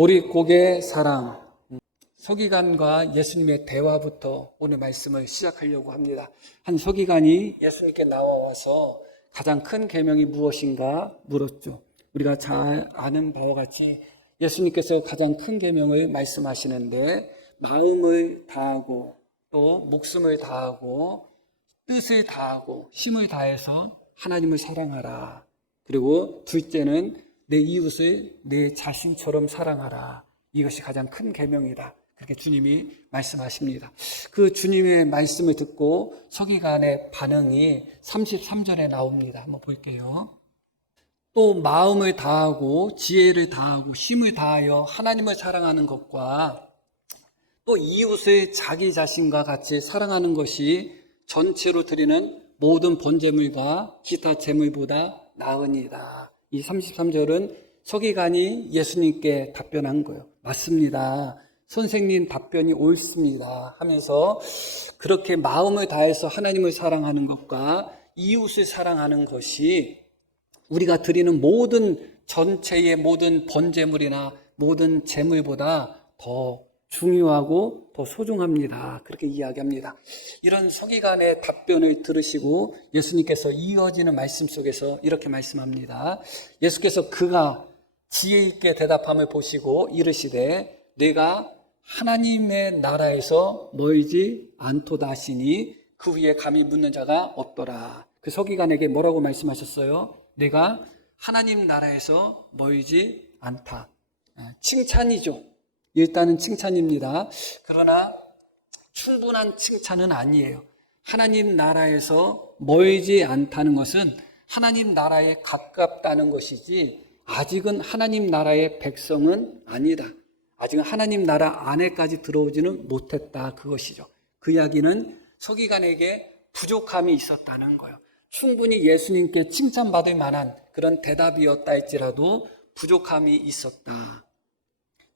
보릿고개 사랑. 서기관과 예수님의 대화부터 오늘 말씀을 시작하려고 합니다. 한 서기관이 예수님께 나와서 가장 큰 계명이 무엇인가 물었죠. 우리가 잘 아는 바와 같이 예수님께서 가장 큰 계명을 말씀하시는데, 마음을 다하고 또 목숨을 다하고 뜻을 다하고 힘을 다해서 하나님을 사랑하라. 그리고 둘째는 내 이웃을 내 자신처럼 사랑하라. 이것이 가장 큰 계명이다. 그렇게 주님이 말씀하십니다. 그 주님의 말씀을 듣고 서기관의 반응이 33절에 나옵니다. 한번 볼게요. 또 마음을 다하고 지혜를 다하고 힘을 다하여 하나님을 사랑하는 것과 또 이웃을 자기 자신과 같이 사랑하는 것이 전체로 드리는 모든 번제물과 기타 제물보다 나으니이다. 이 33절은 서기관이 예수님께 답변한 거예요. 맞습니다. 선생님 답변이 옳습니다. 하면서 그렇게 마음을 다해서 하나님을 사랑하는 것과 이웃을 사랑하는 것이 우리가 드리는 모든 전체의 모든 번제물이나 모든 제물보다 더 중요하고 더 소중합니다. 그렇게 이야기합니다. 이런 서기관의 답변을 들으시고 예수님께서 이어지는 말씀 속에서 이렇게 말씀합니다. 예수께서 그가 지혜 있게 대답함을 보시고 이르시되 내가 하나님의 나라에서 멀지 않도다 하시니 그 위에 감히 묻는 자가 없더라. 그 서기관에게 뭐라고 말씀하셨어요? 내가 하나님 나라에서 멀지 않다. 칭찬이죠. 일단은 칭찬입니다. 그러나 충분한 칭찬은 아니에요. 하나님 나라에서 멀지 않다는 것은 하나님 나라에 가깝다는 것이지 아직은 하나님 나라의 백성은 아니다. 아직은 하나님 나라 안에까지 들어오지는 못했다. 그것이죠. 그 이야기는 서기관에게 부족함이 있었다는 거예요. 충분히 예수님께 칭찬받을 만한 그런 대답이었다 할지라도 부족함이 있었다.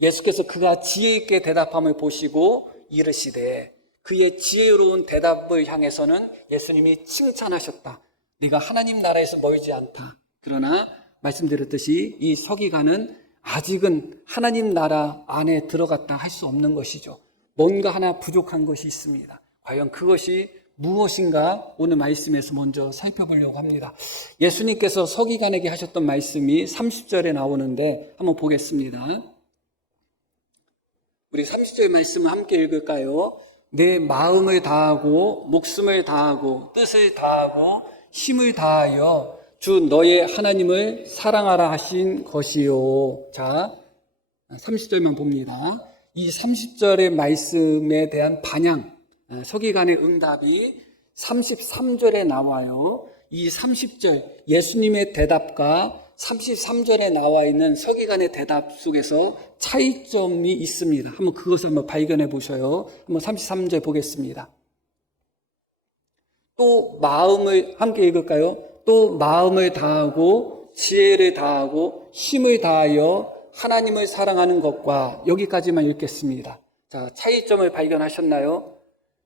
예수께서 그가 지혜 있게 대답함을 보시고 이르시되 그의 지혜로운 대답을 향해서는 예수님이 칭찬하셨다. 네가 하나님 나라에서 멀지 않다. 그러나 말씀드렸듯이 이 서기관은 아직은 하나님 나라 안에 들어갔다 할 수 없는 것이죠. 뭔가 하나 부족한 것이 있습니다. 과연 그것이 무엇인가 오늘 말씀에서 먼저 살펴보려고 합니다. 예수님께서 서기관에게 하셨던 말씀이 30절에 나오는데 한번 보겠습니다. 우리 30절 말씀을 함께 읽을까요? 내 마음을 다하고 목숨을 다하고 뜻을 다하고 힘을 다하여 주 너의 하나님을 사랑하라 하신 것이요. 자, 30절만 봅니다. 이 30절의 말씀에 대한 반향, 서기관의 응답이 33절에 나와요. 이 30절 예수님의 대답과 33절에 나와 있는 서기관의 대답 속에서 차이점이 있습니다. 한번 그것을 한번 발견해 보셔요. 한번 33절 보겠습니다. 또 마음을 함께 읽을까요? 또 마음을 다하고 지혜를 다하고 힘을 다하여 하나님을 사랑하는 것과 여기까지만 읽겠습니다. 자, 차이점을 발견하셨나요?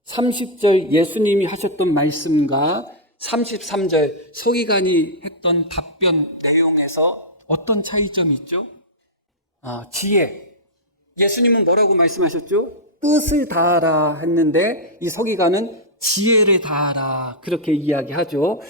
30절 예수님이 하셨던 말씀과 33절 서기관이 했던 답변 내용에서 어떤 차이점이 있죠? 지혜. 예수님은 뭐라고 말씀하셨죠? 뜻을 다하라 했는데 이 서기관은 지혜를 다하라 그렇게 이야기하죠.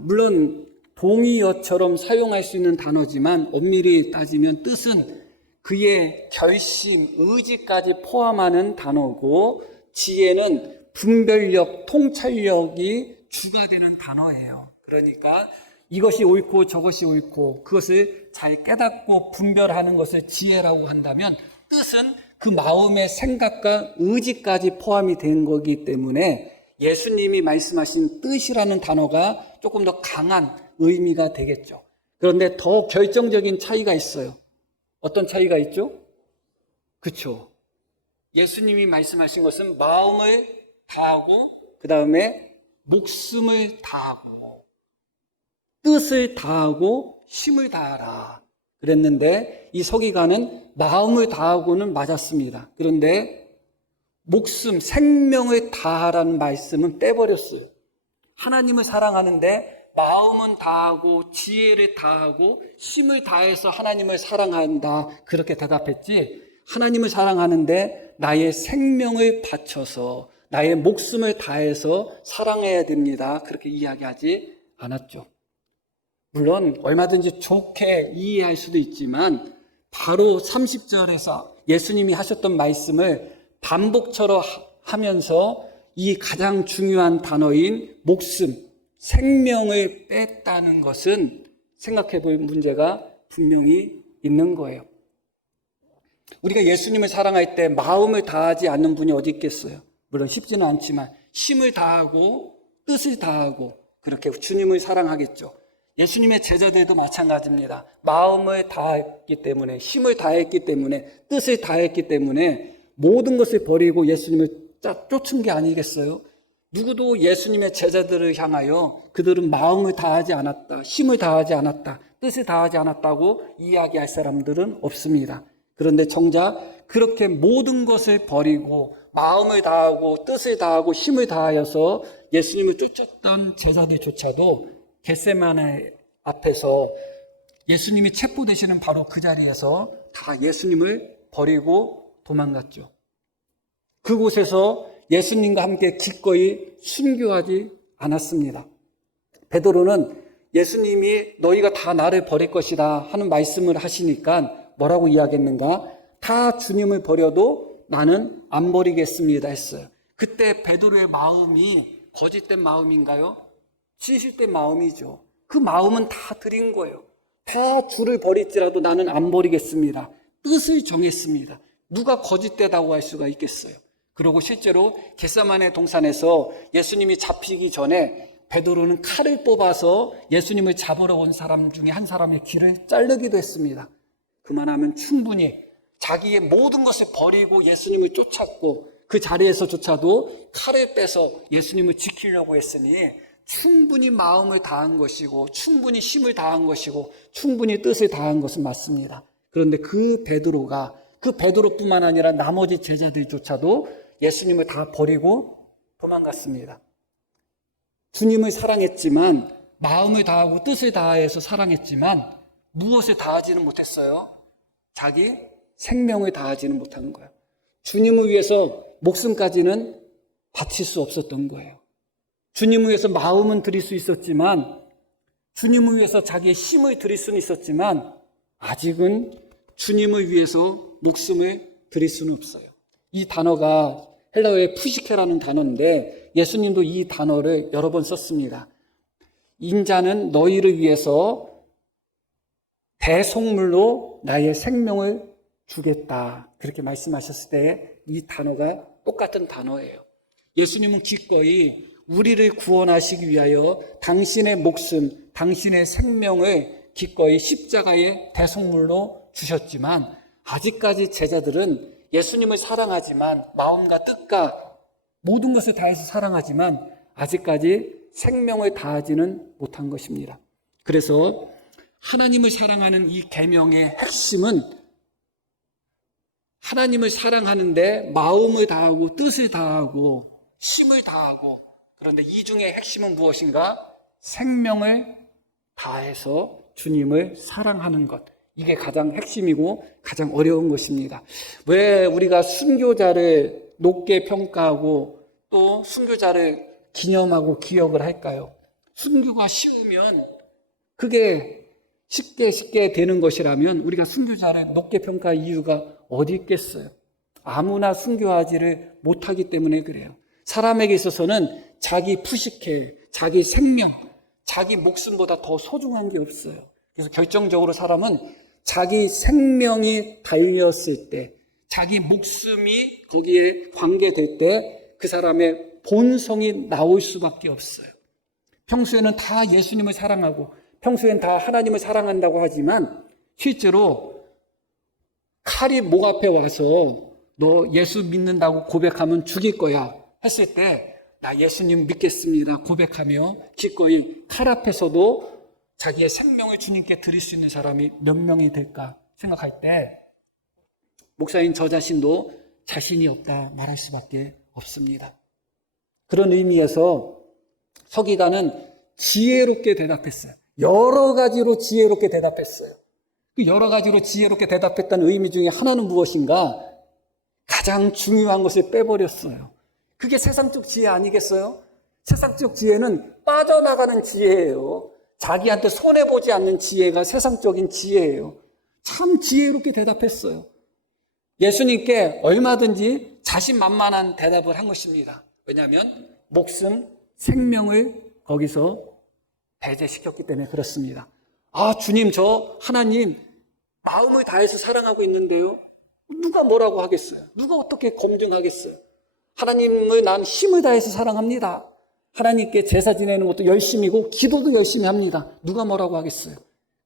물론 동의어처럼 사용할 수 있는 단어지만 엄밀히 따지면 뜻은 그의 결심, 의지까지 포함하는 단어고 지혜는 분별력, 통찰력이 주가 되는 단어예요. 그러니까 이것이 옳고 저것이 옳고 그것을 잘 깨닫고 분별하는 것을 지혜라고 한다면 뜻은 그 마음의 생각과 의지까지 포함이 된 거기 때문에 예수님이 말씀하신 뜻이라는 단어가 조금 더 강한 의미가 되겠죠. 그런데 더 결정적인 차이가 있어요. 어떤 차이가 있죠? 그렇죠. 예수님이 말씀하신 것은 마음을 다하고 그 다음에 목숨을 다하고 뜻을 다하고 힘을 다하라 그랬는데 이 서기관은 마음을 다하고는 맞았습니다. 그런데 목숨, 생명을 다하라는 말씀은 빼버렸어요. 하나님을 사랑하는데 마음은 다하고 지혜를 다하고 힘을 다해서 하나님을 사랑한다. 그렇게 대답했지. 하나님을 사랑하는데 나의 생명을 바쳐서 나의 목숨을 다해서 사랑해야 됩니다. 그렇게 이야기하지 않았죠. 물론 얼마든지 좋게 이해할 수도 있지만 바로 30절에서 예수님이 하셨던 말씀을 반복처럼 하면서 이 가장 중요한 단어인 목숨, 생명을 뺐다는 것은 생각해 볼 문제가 분명히 있는 거예요. 우리가 예수님을 사랑할 때 마음을 다하지 않는 분이 어디 있겠어요? 물론 쉽지는 않지만 힘을 다하고 뜻을 다하고 그렇게 주님을 사랑하겠죠. 예수님의 제자들도 마찬가지입니다. 마음을 다했기 때문에, 힘을 다했기 때문에, 뜻을 다했기 때문에 모든 것을 버리고 예수님을 쫓은 게 아니겠어요? 누구도 예수님의 제자들을 향하여 그들은 마음을 다하지 않았다, 힘을 다하지 않았다, 뜻을 다하지 않았다고 이야기할 사람들은 없습니다. 그런데 정작 그렇게 모든 것을 버리고 마음을 다하고 뜻을 다하고 힘을 다하여서 예수님을 쫓았던 제자들조차도 겟세마네 앞에서 예수님이 체포되시는 바로 그 자리에서 다 예수님을 버리고 도망갔죠. 그곳에서 예수님과 함께 기꺼이 순교하지 않았습니다. 베드로는 예수님이 너희가 다 나를 버릴 것이다 하는 말씀을 하시니까 뭐라고 이야기했는가? 다 주님을 버려도 나는 안 버리겠습니다 했어요. 그때 베드로의 마음이 거짓된 마음인가요? 진실된 마음이죠. 그 마음은 다 드린 거예요. 다 주를 버릴지라도 나는 안 버리겠습니다. 뜻을 정했습니다. 누가 거짓되다고 할 수가 있겠어요. 그리고 실제로 겟세마네 동산에서 예수님이 잡히기 전에 베드로는 칼을 뽑아서 예수님을 잡으러 온 사람 중에 한 사람의 귀를 자르기도 했습니다. 그만하면 충분히 자기의 모든 것을 버리고 예수님을 쫓았고 그 자리에서조차도 칼을 빼서 예수님을 지키려고 했으니 충분히 마음을 다한 것이고 충분히 힘을 다한 것이고 충분히 뜻을 다한 것은 맞습니다. 그런데 그 베드로뿐만 아니라 나머지 제자들조차도 예수님을 다 버리고 도망갔습니다. 주님을 사랑했지만 마음을 다하고 뜻을 다해서 사랑했지만 무엇을 다하지는 못했어요? 자기 생명을 다하지는 못한 거예요. 주님을 위해서 목숨까지는 바칠 수 없었던 거예요. 주님을 위해서 마음은 드릴 수 있었지만 주님을 위해서 자기의 힘을 드릴 수는 있었지만 아직은 주님을 위해서 목숨을 드릴 수는 없어요. 이 단어가 헬라어의 푸시케라는 단어인데 예수님도 이 단어를 여러 번 썼습니다. 인자는 너희를 위해서 대속물로 나의 생명을 주겠다. 그렇게 말씀하셨을 때 이 단어가 똑같은 단어예요. 예수님은 기꺼이 우리를 구원하시기 위하여 당신의 목숨, 당신의 생명을 기꺼이 십자가의 대속물로 주셨지만 아직까지 제자들은 예수님을 사랑하지만 마음과 뜻과 모든 것을 다해서 사랑하지만 아직까지 생명을 다하지는 못한 것입니다. 그래서 하나님을 사랑하는 이 계명의 핵심은 하나님을 사랑하는데 마음을 다하고 뜻을 다하고 힘을 다하고 그런데 이 중에 핵심은 무엇인가? 생명을 다해서 주님을 사랑하는 것. 이게 가장 핵심이고 가장 어려운 것입니다. 왜 우리가 순교자를 높게 평가하고 또 순교자를 기념하고 기억을 할까요? 순교가 쉬우면 그게 쉽게 되는 것이라면 우리가 순교자를 높게 평가할 이유가 어디 있겠어요? 아무나 순교하지를 못하기 때문에 그래요. 사람에게 있어서는 자기 푸시케, 자기 생명, 자기 목숨보다 더 소중한 게 없어요. 그래서 결정적으로 사람은 자기 생명이 달렸을 때, 자기 목숨이 거기에 관계될 때 그 사람의 본성이 나올 수밖에 없어요. 평소에는 다 예수님을 사랑하고 평소엔 다 하나님을 사랑한다고 하지만 실제로 칼이 목 앞에 와서 너 예수 믿는다고 고백하면 죽일 거야 했을 때 나 예수님 믿겠습니다 고백하며 기꺼이 칼 앞에서도 자기의 생명을 주님께 드릴 수 있는 사람이 몇 명이 될까 생각할 때 목사인 저 자신도 자신이 없다 말할 수밖에 없습니다. 그런 의미에서 서기관은 지혜롭게 대답했어요. 여러 가지로 지혜롭게 대답했어요. 그 여러 가지로 지혜롭게 대답했다는 의미 중에 하나는 무엇인가? 가장 중요한 것을 빼버렸어요. 그게 세상적 지혜 아니겠어요? 세상적 지혜는 빠져나가는 지혜예요. 자기한테 손해보지 않는 지혜가 세상적인 지혜예요. 참 지혜롭게 대답했어요. 예수님께 얼마든지 자신만만한 대답을 한 것입니다. 왜냐하면 목숨, 생명을 거기서 배제시켰기 때문에 그렇습니다. 아, 주님, 저 하나님 마음을 다해서 사랑하고 있는데요. 누가 뭐라고 하겠어요? 누가 어떻게 검증하겠어요? 하나님을 난 힘을 다해서 사랑합니다. 하나님께 제사 지내는 것도 열심히고 기도도 열심히 합니다. 누가 뭐라고 하겠어요?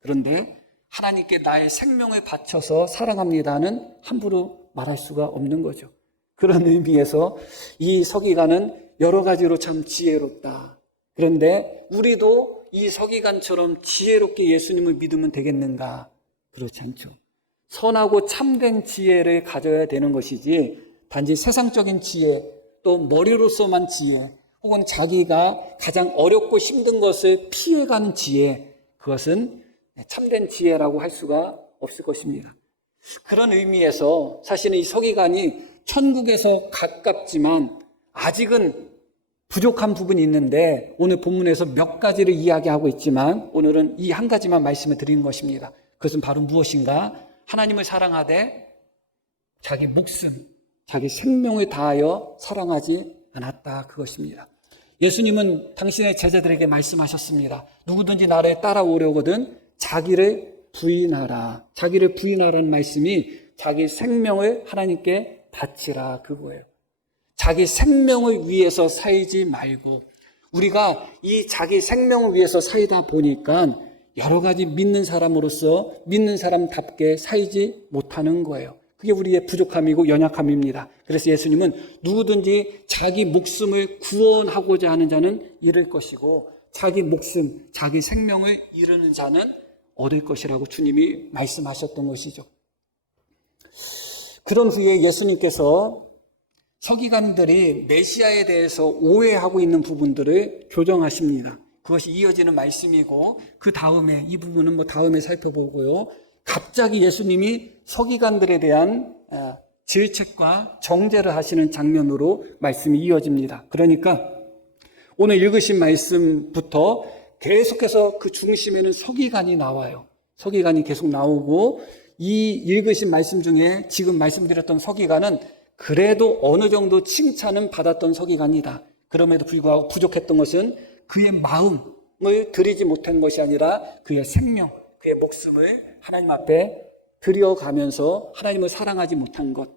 그런데 하나님께 나의 생명을 바쳐서 사랑합니다는 함부로 말할 수가 없는 거죠. 그런 의미에서 이 서기관은 여러 가지로 참 지혜롭다. 그런데 우리도 이 서기관처럼 지혜롭게 예수님을 믿으면 되겠는가? 그렇지 않죠. 선하고 참된 지혜를 가져야 되는 것이지 단지 세상적인 지혜, 또 머리로서만 지혜, 혹은 자기가 가장 어렵고 힘든 것을 피해가는 지혜, 그것은 참된 지혜라고 할 수가 없을 것입니다. 그런 의미에서 사실은 이 서기관이 천국에서 가깝지만 아직은 부족한 부분이 있는데 오늘 본문에서 몇 가지를 이야기하고 있지만 오늘은 이 한 가지만 말씀을 드리는 것입니다. 그것은 바로 무엇인가? 하나님을 사랑하되 자기 목숨, 자기 생명을 다하여 사랑하지 않았다. 그것입니다. 예수님은 당신의 제자들에게 말씀하셨습니다. 누구든지 나를 따라오려거든 자기를 부인하라. 자기를 부인하라는 말씀이 자기 생명을 하나님께 바치라 그거예요. 자기 생명을 위해서 살지 말고 우리가 이 자기 생명을 위해서 살다 보니까 여러 가지 믿는 사람으로서 믿는 사람답게 살지 못하는 거예요. 그게 우리의 부족함이고 연약함입니다. 그래서 예수님은 누구든지 자기 목숨을 구원하고자 하는 자는 잃을 것이고 자기 목숨, 자기 생명을 잃는 자는 얻을 것이라고 주님이 말씀하셨던 것이죠. 그런 후에 예수님께서 서기관들이 메시아에 대해서 오해하고 있는 부분들을 교정하십니다. 그것이 이어지는 말씀이고 그 다음에 이 부분은 다음에 살펴보고요. 갑자기 예수님이 서기관들에 대한 질책과 정죄를 하시는 장면으로 말씀이 이어집니다. 그러니까 오늘 읽으신 말씀부터 계속해서 그 중심에는 서기관이 나와요. 서기관이 계속 나오고 이 읽으신 말씀 중에 지금 말씀드렸던 서기관은 그래도 어느 정도 칭찬은 받았던 서기관이다. 그럼에도 불구하고 부족했던 것은 그의 마음을 드리지 못한 것이 아니라 그의 생명, 그의 목숨을 하나님 앞에 드려가면서 하나님을 사랑하지 못한 것.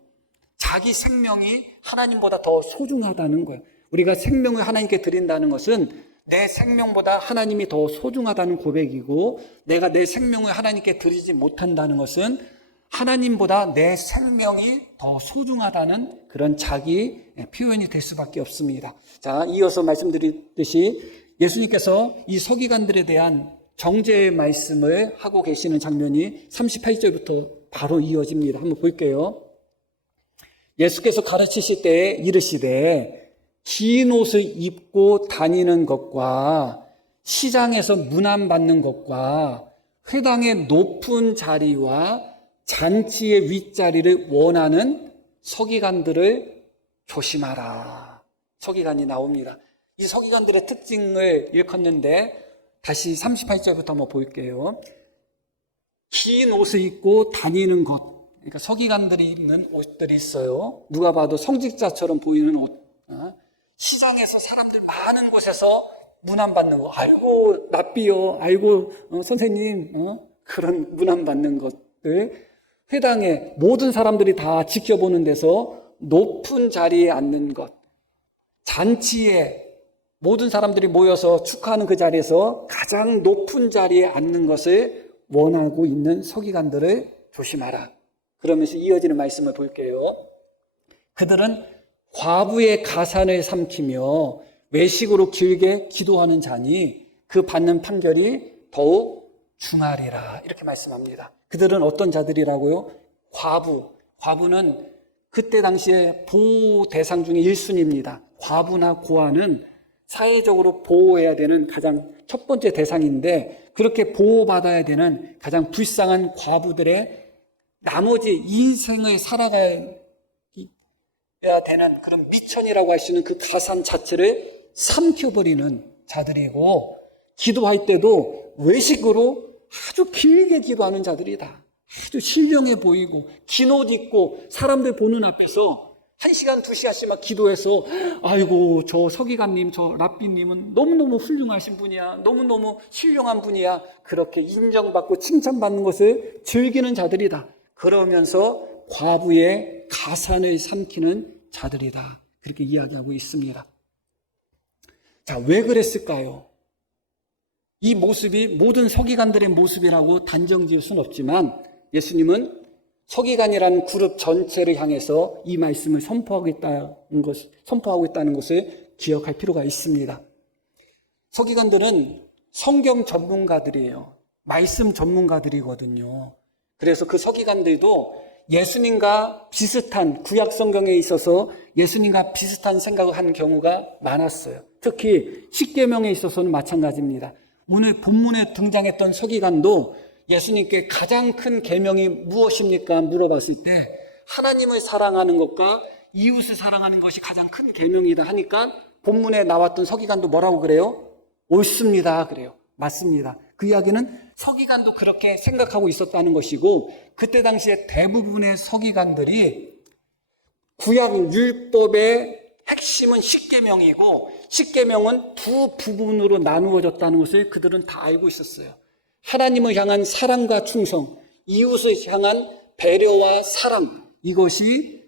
자기 생명이 하나님보다 더 소중하다는 거예요. 우리가 생명을 하나님께 드린다는 것은 내 생명보다 하나님이 더 소중하다는 고백이고 내가 내 생명을 하나님께 드리지 못한다는 것은 하나님보다 내 생명이 더 소중하다는 그런 자기 표현이 될 수밖에 없습니다. 자, 이어서 말씀드렸듯이 예수님께서 이 서기관들에 대한 정죄의 말씀을 하고 계시는 장면이 38절부터 바로 이어집니다. 한번 볼게요. 예수께서 가르치실 때에 이르시되 긴 옷을 입고 다니는 것과 시장에서 문안받는 것과 회당의 높은 자리와 잔치의 윗자리를 원하는 서기관들을 조심하라. 서기관이 나옵니다. 이 서기관들의 특징을 일컫는데 다시 38절부터 한번 볼게요. 긴 옷을 입고 다니는 것. 그러니까 서기관들이 입는 옷들이 있어요. 누가 봐도 성직자처럼 보이는 옷. 시장에서 사람들 많은 곳에서 문안받는 거. 아이고 납비요. 아이고 선생님. 그런 문안받는 것들. 회당에 모든 사람들이 다 지켜보는 데서 높은 자리에 앉는 것. 잔치에 모든 사람들이 모여서 축하하는 그 자리에서 가장 높은 자리에 앉는 것을 원하고 있는 서기관들을 조심하라. 그러면서 이어지는 말씀을 볼게요. 그들은 과부의 가산을 삼키며 외식으로 길게 기도하는 자니 그 받는 판결이 더욱 중하리라. 이렇게 말씀합니다. 그들은 어떤 자들이라고요? 과부는 그때 당시에 보호 대상 중에 1순위입니다. 과부나 고아는 사회적으로 보호해야 되는 가장 첫 번째 대상인데, 그렇게 보호받아야 되는 가장 불쌍한 과부들의 나머지 인생을 살아가야 되는 그런 미천이라고 할 수 있는 그 가산 자체를 삼켜버리는 자들이고, 기도할 때도 외식으로 아주 길게 기도하는 자들이다. 아주 신령해 보이고 긴 옷 입고 사람들 보는 앞에서 1시간, 2시간씩 막 기도해서 아이고 저 서기관님, 저 랍비님은 너무너무 훌륭하신 분이야. 너무너무 신령한 분이야. 그렇게 인정받고 칭찬받는 것을 즐기는 자들이다. 그러면서 과부의 가산을 삼키는 자들이다. 그렇게 이야기하고 있습니다. 자, 왜 그랬을까요? 이 모습이 모든 서기관들의 모습이라고 단정 지을 수는 없지만 예수님은 서기관이라는 그룹 전체를 향해서 이 말씀을 선포하고 있다는 것을 기억할 필요가 있습니다. 서기관들은 성경 전문가들이에요. 말씀 전문가들이거든요. 그래서 그 서기관들도 예수님과 비슷한, 구약 성경에 있어서 예수님과 비슷한 생각을 한 경우가 많았어요. 특히 십계명에 있어서는 마찬가지입니다. 오늘 본문에 등장했던 서기관도 예수님께 가장 큰 계명이 무엇입니까? 물어봤을 때 하나님을 사랑하는 것과 이웃을 사랑하는 것이 가장 큰 계명이다 하니까 본문에 나왔던 서기관도 뭐라고 그래요? 옳습니다. 그래요. 맞습니다. 그 이야기는 서기관도 그렇게 생각하고 있었다는 것이고, 그때 당시에 대부분의 서기관들이 구약 율법의 핵심은 십계명이고 십계명은 두 부분으로 나누어졌다는 것을 그들은 다 알고 있었어요. 하나님을 향한 사랑과 충성, 이웃을 향한 배려와 사랑, 이것이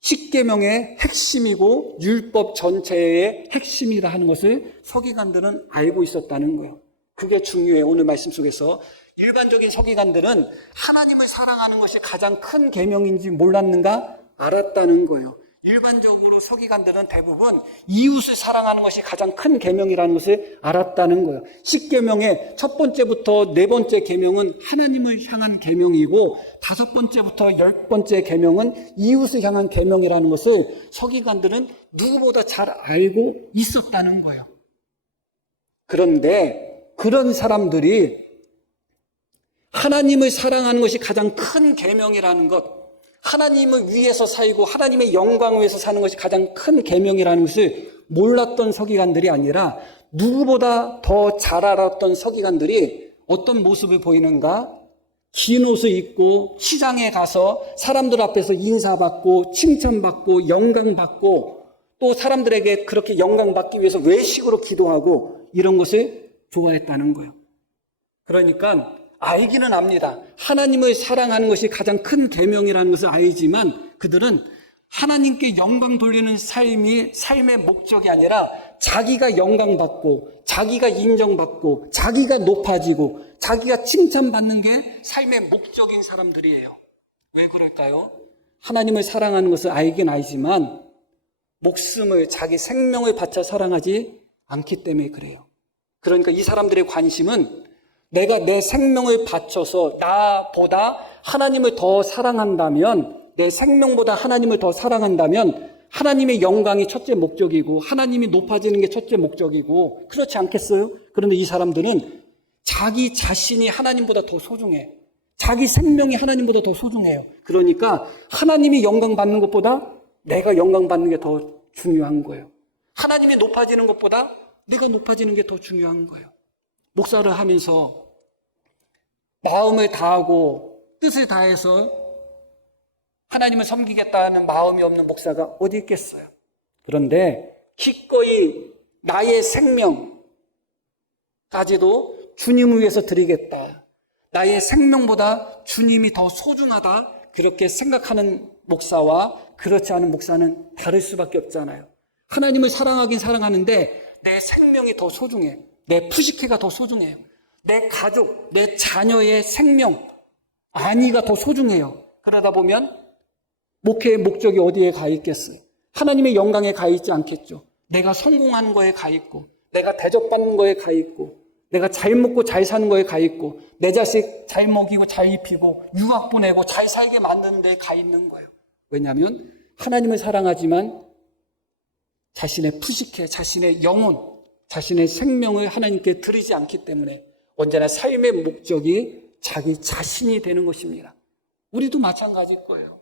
십계명의 핵심이고 율법 전체의 핵심이다 하는 것을 서기관들은 알고 있었다는 거예요. 그게 중요해요. 오늘 말씀 속에서 일반적인 서기관들은 하나님을 사랑하는 것이 가장 큰 계명인지 몰랐는가? 알았다는 거예요. 일반적으로 서기관들은 대부분 이웃을 사랑하는 것이 가장 큰 계명이라는 것을 알았다는 거예요. 십계명의 첫 번째부터 네 번째 계명은 하나님을 향한 계명이고, 다섯 번째부터 10번째 계명은 이웃을 향한 계명이라는 것을 서기관들은 누구보다 잘 알고 있었다는 거예요. 그런데 그런 사람들이 하나님을 사랑하는 것이 가장 큰 계명이라는 것, 하나님을 위해서 살고 하나님의 영광을 위해서 사는 것이 가장 큰 계명이라는 것을 몰랐던 서기관들이 아니라 누구보다 더 잘 알았던 서기관들이 어떤 모습을 보이는가? 긴 옷을 입고 시장에 가서 사람들 앞에서 인사받고 칭찬받고 영광받고, 또 사람들에게 그렇게 영광받기 위해서 외식으로 기도하고, 이런 것을 좋아했다는 거예요. 그러니까 알기는 압니다. 하나님을 사랑하는 것이 가장 큰 계명이라는 것을 알지만 그들은 하나님께 영광 돌리는 삶이 삶의 목적이 아니라 자기가 영광받고 자기가 인정받고 자기가 높아지고 자기가 칭찬받는 게 삶의 목적인 사람들이에요. 왜 그럴까요? 하나님을 사랑하는 것을 알긴 알지만 목숨을, 자기 생명을 바쳐 사랑하지 않기 때문에 그래요. 그러니까 이 사람들의 관심은 내가 내 생명을 바쳐서 나보다 하나님을 더 사랑한다면, 내 생명보다 하나님을 더 사랑한다면 하나님의 영광이 첫째 목적이고 하나님이 높아지는 게 첫째 목적이고, 그렇지 않겠어요? 그런데 이 사람들은 자기 자신이 하나님보다 더 소중해. 자기 생명이 하나님보다 더 소중해요. 그러니까 하나님이 영광 받는 것보다 내가 영광 받는 게 더 중요한 거예요. 하나님이 높아지는 것보다 내가 높아지는 게 더 중요한 거예요. 목사를 하면서 마음을 다하고 뜻을 다해서 하나님을 섬기겠다는 마음이 없는 목사가 어디 있겠어요? 그런데 기꺼이 나의 생명까지도 주님을 위해서 드리겠다, 나의 생명보다 주님이 더 소중하다, 그렇게 생각하는 목사와 그렇지 않은 목사는 다를 수밖에 없잖아요. 하나님을 사랑하긴 사랑하는데 내 생명이 더 소중해. 내 푸시케가 더 소중해요. 내 가족, 내 자녀의 생명, 안위가 더 소중해요. 그러다 보면 목회의 목적이 어디에 가 있겠어요? 하나님의 영광에 가 있지 않겠죠. 내가 성공하는 거에 가 있고, 내가 대접받는 거에 가 있고, 내가 잘 먹고 잘 사는 거에 가 있고, 내 자식 잘 먹이고 잘 입히고 유학 보내고 잘 살게 만드는 데에 가 있는 거예요. 왜냐하면 하나님을 사랑하지만 자신의 푸시케, 자신의 영혼, 자신의 생명을 하나님께 드리지 않기 때문에 언제나 삶의 목적이 자기 자신이 되는 것입니다. 우리도 마찬가지일 거예요.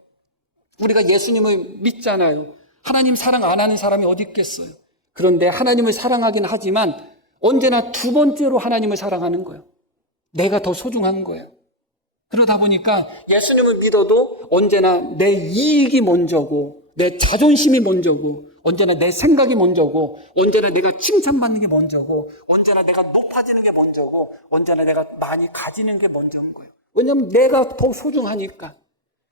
우리가 예수님을 믿잖아요. 하나님 사랑 안 하는 사람이 어디 있겠어요. 그런데 하나님을 사랑하긴 하지만 언제나 두 번째로 하나님을 사랑하는 거예요. 내가 더 소중한 거예요. 그러다 보니까 예수님을 믿어도 언제나 내 이익이 먼저고, 내 자존심이 먼저고, 언제나 내 생각이 먼저고, 언제나 내가 칭찬받는 게 먼저고, 언제나 내가 높아지는 게 먼저고, 언제나 내가 많이 가지는 게 먼저인 거예요. 왜냐하면 내가 더 소중하니까.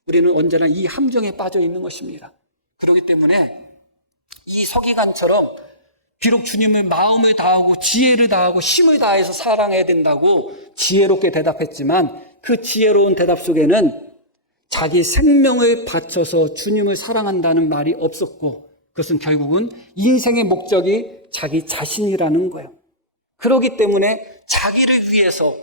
우리는 언제나 이 함정에 빠져 있는 것입니다. 그렇기 때문에 이 서기관처럼 비록 주님을 마음을 다하고 지혜를 다하고 힘을 다해서 사랑해야 된다고 지혜롭게 대답했지만 그 지혜로운 대답 속에는 자기 생명을 바쳐서 주님을 사랑한다는 말이 없었고, 그것은 결국은 인생의 목적이 자기 자신이라는 거예요. 그렇기 때문에 자기를 위해서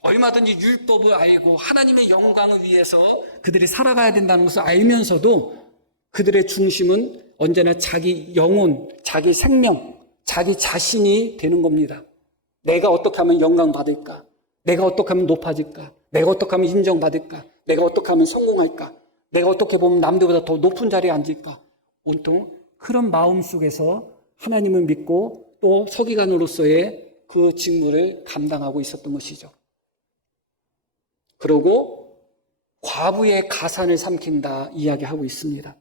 얼마든지 율법을 알고 하나님의 영광을 위해서 그들이 살아가야 된다는 것을 알면서도 그들의 중심은 언제나 자기 영혼, 자기 생명, 자기 자신이 되는 겁니다. 내가 어떻게 하면 영광 받을까? 내가 어떻게 하면 높아질까? 내가 어떻게 하면 인정받을까? 내가 어떻게 하면 성공할까? 내가 어떻게 보면 남들보다 더 높은 자리에 앉을까? 온통 그런 마음 속에서 하나님을 믿고 또 서기관으로서의 그 직무를 감당하고 있었던 것이죠. 그리고 과부의 가산을 삼킨다 이야기하고 있습니다.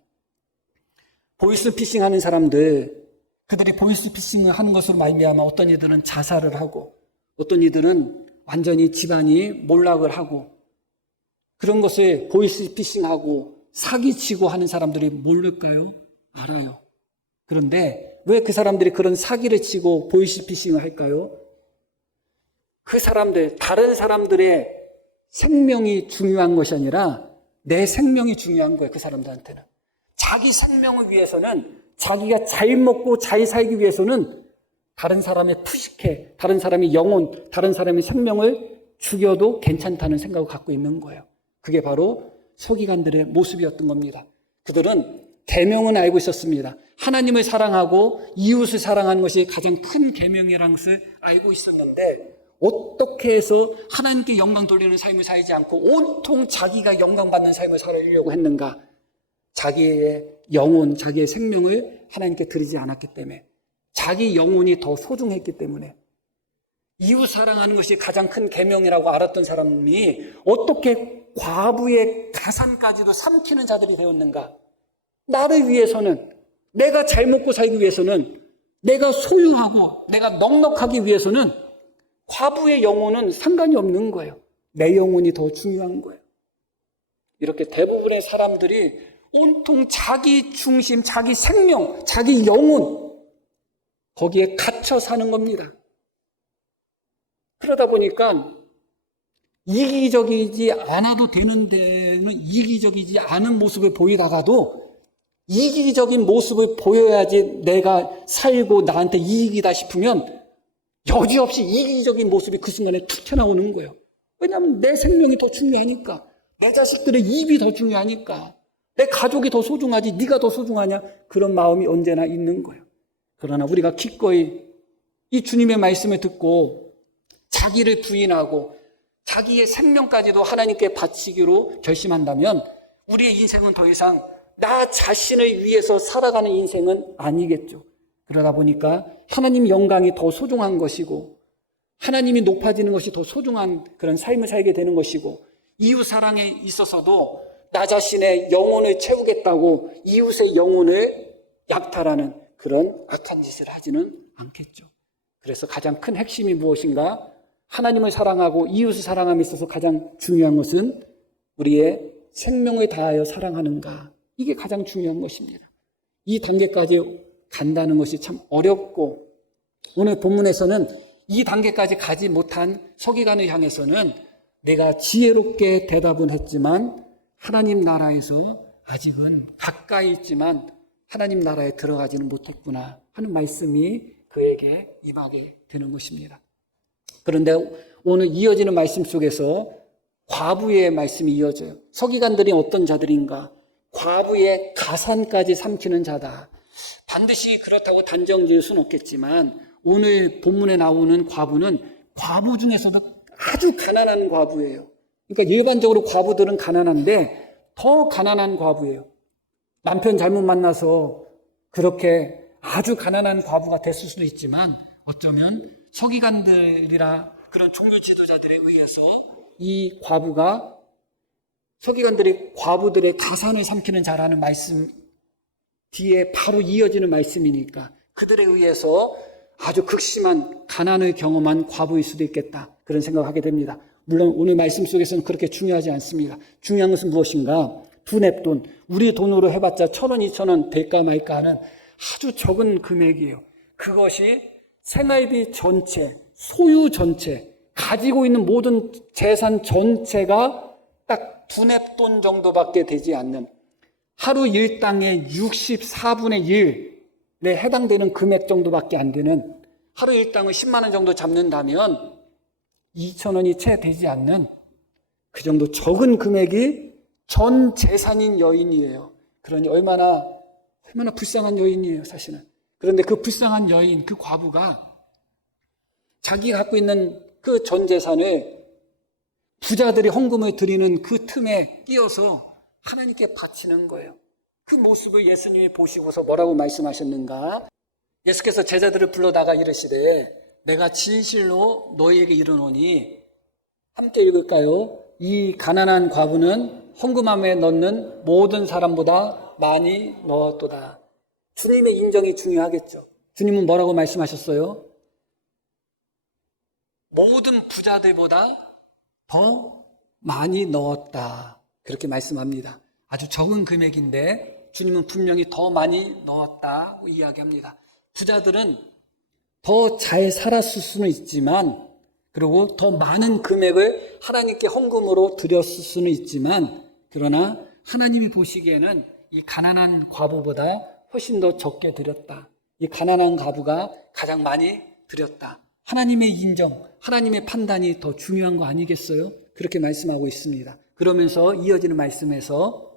보이스피싱 하는 사람들, 그들이 보이스피싱을 하는 것으로 말미암아 어떤 이들은 자살을 하고 어떤 이들은 완전히 집안이 몰락을 하고, 그런 것을 보이스피싱하고 사기치고 하는 사람들이 모를까요? 알아요. 그런데 왜 그 사람들이 그런 사기를 치고 보이스피싱을 할까요? 그 사람들, 다른 사람들의 생명이 중요한 것이 아니라 내 생명이 중요한 거예요. 그 사람들한테는. 자기 생명을 위해서는, 자기가 잘 먹고 잘 살기 위해서는 다른 사람의 푸시케, 다른 사람의 영혼, 다른 사람의 생명을 죽여도 괜찮다는 생각을 갖고 있는 거예요. 그게 바로 서기관들의 모습이었던 겁니다. 그들은 계명은 알고 있었습니다. 하나님을 사랑하고 이웃을 사랑하는 것이 가장 큰 계명이라는 것을 알고 있었는데, 어떻게 해서 하나님께 영광 돌리는 삶을 살지 않고 온통 자기가 영광받는 삶을 살려고 했는가? 자기의 영혼, 자기의 생명을 하나님께 드리지 않았기 때문에, 자기 영혼이 더 소중했기 때문에, 이웃 사랑하는 것이 가장 큰 계명이라고 알았던 사람이 어떻게 과부의 가산까지도 삼키는 자들이 되었는가? 나를 위해서는, 내가 잘 먹고 살기 위해서는, 내가 소유하고 내가 넉넉하기 위해서는 과부의 영혼은 상관이 없는 거예요. 내 영혼이 더 중요한 거예요. 이렇게 대부분의 사람들이 온통 자기 중심, 자기 생명, 자기 영혼, 거기에 갇혀 사는 겁니다. 그러다 보니까 이기적이지 않아도 되는 데는 이기적이지 않은 모습을 보이다가도 이기적인 모습을 보여야지 내가 살고 나한테 이익이다 싶으면 여지없이 이기적인 모습이 그 순간에 툭 튀어나오는 거예요. 왜냐하면 내 생명이 더 중요하니까, 내 자식들의 입이 더 중요하니까, 내 가족이 더 소중하지 네가 더 소중하냐, 그런 마음이 언제나 있는 거예요. 그러나 우리가 기꺼이 이 주님의 말씀을 듣고 자기를 부인하고 자기의 생명까지도 하나님께 바치기로 결심한다면 우리의 인생은 더 이상 나 자신을 위해서 살아가는 인생은 아니겠죠. 그러다 보니까 하나님 영광이 더 소중한 것이고 하나님이 높아지는 것이 더 소중한 그런 삶을 살게 되는 것이고, 이웃 사랑에 있어서도 나 자신의 영혼을 채우겠다고 이웃의 영혼을 약탈하는 그런 악한 짓을 하지는 않겠죠. 그래서 가장 큰 핵심이 무엇인가? 하나님을 사랑하고 이웃을 사랑함에 있어서 가장 중요한 것은 우리의 생명을 다하여 사랑하는가. 이게 가장 중요한 것입니다. 이 단계까지 간다는 것이 참 어렵고, 오늘 본문에서는 이 단계까지 가지 못한 서기관을 향해서는 내가 지혜롭게 대답은 했지만 하나님 나라에서 아직은 가까이 있지만 하나님 나라에 들어가지는 못했구나 하는 말씀이 그에게 임하게 되는 것입니다. 그런데 오늘 이어지는 말씀 속에서 과부의 말씀이 이어져요. 서기관들이 어떤 자들인가? 과부의 가산까지 삼키는 자다. 반드시 그렇다고 단정 지을 수는 없겠지만 오늘 본문에 나오는 과부는 과부 중에서도 아주 가난한 과부예요. 그러니까 일반적으로 과부들은 가난한데 더 가난한 과부예요. 남편 잘못 만나서 그렇게 아주 가난한 과부가 됐을 수도 있지만 어쩌면 서기관들이라 그런 종교 지도자들에 의해서 이 과부가 서기관들이 과부들의 가산을 삼키는 자라는 말씀 뒤에 바로 이어지는 말씀이니까 그들에 의해서 아주 극심한 가난을 경험한 과부일 수도 있겠다. 그런 생각을 하게 됩니다. 물론 오늘 말씀 속에서는 그렇게 중요하지 않습니다. 중요한 것은 무엇인가? 두 냅돈, 우리 돈으로 해봤자 1,000원, 2,000원 될까 말까 하는 아주 적은 금액이에요. 그것이 생활비 전체, 소유 전체, 가지고 있는 모든 재산 전체가 딱 두 냅돈 정도밖에 되지 않는 하루 일당의 64분의 1에 해당되는 금액 정도밖에 안 되는 하루 일당을 10만 원 정도 잡는다면 2,000원이 채 되지 않는 그 정도 적은 금액이 전 재산인 여인이에요. 그러니 얼마나 불쌍한 여인이에요, 사실은. 그런데 그 불쌍한 여인, 그 과부가 자기가 갖고 있는 그 전 재산을 부자들이 헌금을 드리는 그 틈에 끼어서 하나님께 바치는 거예요. 그 모습을 예수님이 보시고서 뭐라고 말씀하셨는가? 예수께서 제자들을 불러다가 이르시되 내가 진실로 너희에게 이르노니 함께 읽을까요? 이 가난한 과부는 헌금함에 넣는 모든 사람보다 많이 넣었도다. 주님의 인정이 중요하겠죠. 주님은 뭐라고 말씀하셨어요? 모든 부자들보다 더 많이 넣었다. 그렇게 말씀합니다. 아주 적은 금액인데 주님은 분명히 더 많이 넣었다고 이야기합니다. 부자들은 더 잘 살았을 수는 있지만 그리고 더 많은 금액을 하나님께 헌금으로 드렸을 수는 있지만 그러나 하나님이 보시기에는 이 가난한 과부보다 훨씬 더 적게 드렸다. 이 가난한 과부가 가장 많이 드렸다. 하나님의 인정, 하나님의 판단이 더 중요한 거 아니겠어요? 그렇게 말씀하고 있습니다. 그러면서 이어지는 말씀에서